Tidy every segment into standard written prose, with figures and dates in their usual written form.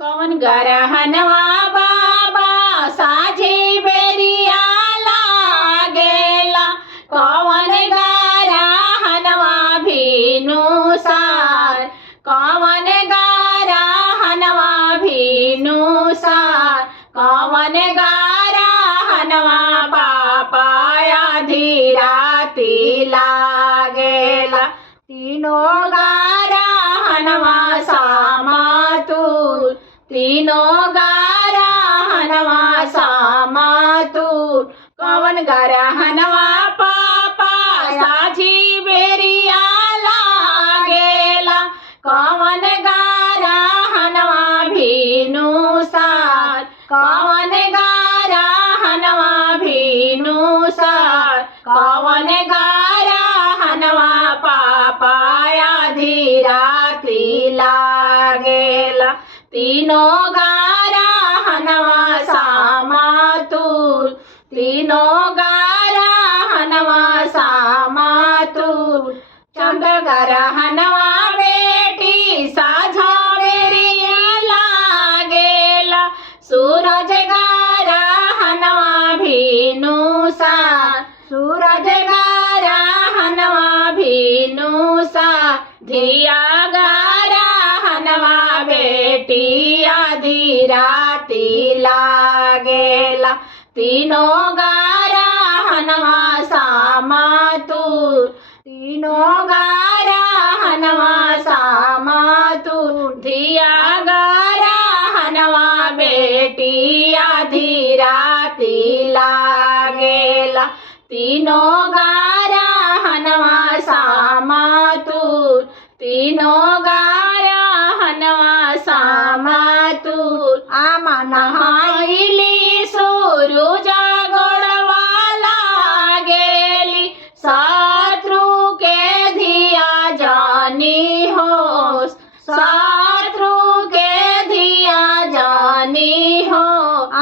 कौन गरहनवा बाबा साझी बेरिया लागेला। कौन गरहनवा भीनु सार, कौन गरहनवा भीनु सार, कौन गरहनवा बाबा आधी राती लागेला। तीनों गरहनवा सामातुर, तीनों गरहनवा सामातुर। कौन गरहनवा पापा साझी बेरिया लागेला। कौन गरहनवा भीनु सार, कौन गरहनवा भीनु सार, कौन गरहनवा पापा आधी राती लागेला। तीनों गरहनवा सामातुर, तीनों गरहनवा सामातुर। चंद्र गरहनवा बेटी साझा बेरिया लागेला। सूरज गरहनवा भीनु सार, सूरज गरहनवा भीनु सार। धिया गरहनवा बेटी आधी राती लागेला। तीनों गरहनवा सामातुर, तीनों गरहनवा सामातुर। धिया गरहनवा बेटी आधी राती लागेला। तीनों गरहनवा सामातुर, तीनों गरहनवा सामातुर। आमा नहाइली सूरज गोड़वा लागेली। शत्रु के धिया जानी हो, शत्रु के धिया जानी हो।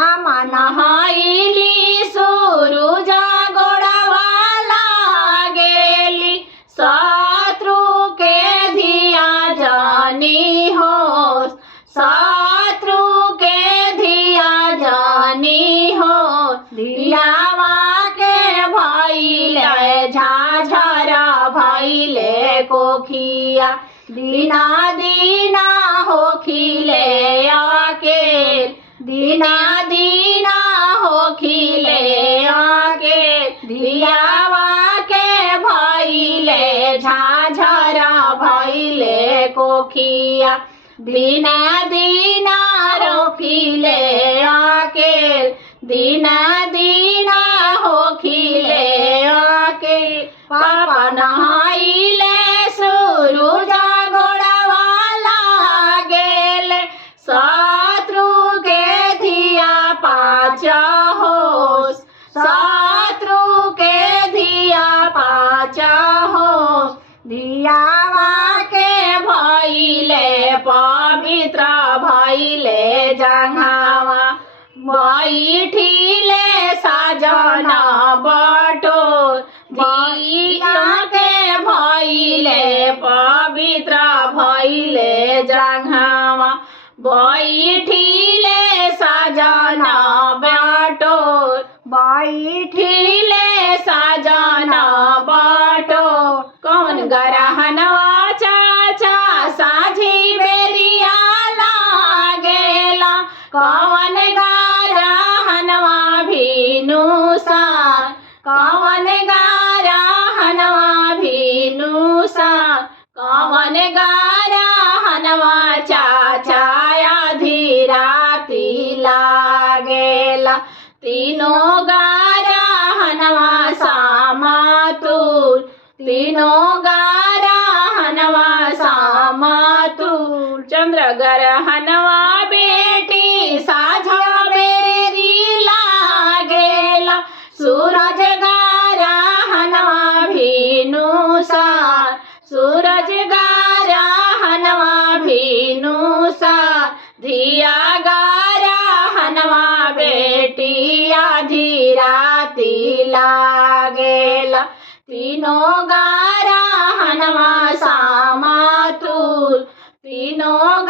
आमा नहाइली सूरज गोड़वा लागेली। शत्रु के धिया जानी हो, शत्रु के धिया जानी हो। दियावा के भइले झाझरा भइले कोखिया। दीना दीना होखिले आकेल, दीना दीना होखिले आकेल। दियावा के भइले झाझरा भइले कोखिया। दीना दीना रोखिले आकेल, दीना दीना होखिले आकेल। पापा नहाइले सूरज गोड़वा लागेल। शत्रु के धिया पाचा होस, शत्रु के धिया पाचा होस। धियावा के भइले पवित्र भइले जंघावा। बैठिले साजना बटोर, धिया के भइले पवित्र भइले जंघावा। बैठिले साजना बटोर, बैठिले साजना बटोर। कौन गरहनवा चाचा साझी बेरिया लागेला। कौन गरहनवा भीनु सार, कौन गरहनवा भीनु सार, कौन गरहनवा चाचा आधी राती लागेला। तीनों गरहनवा सामातुर, तीनों गरहनवा सामातुर। चंद्र गरहनवा बेटी साझा बेरी लागेला। सूरज गरहनवा भीनु सार, सूरज गरहनवा भीनु सार। धिया गरहनवा बेटी आधी राती लागेला। तीनों गरहनवा सामातुर, तीनों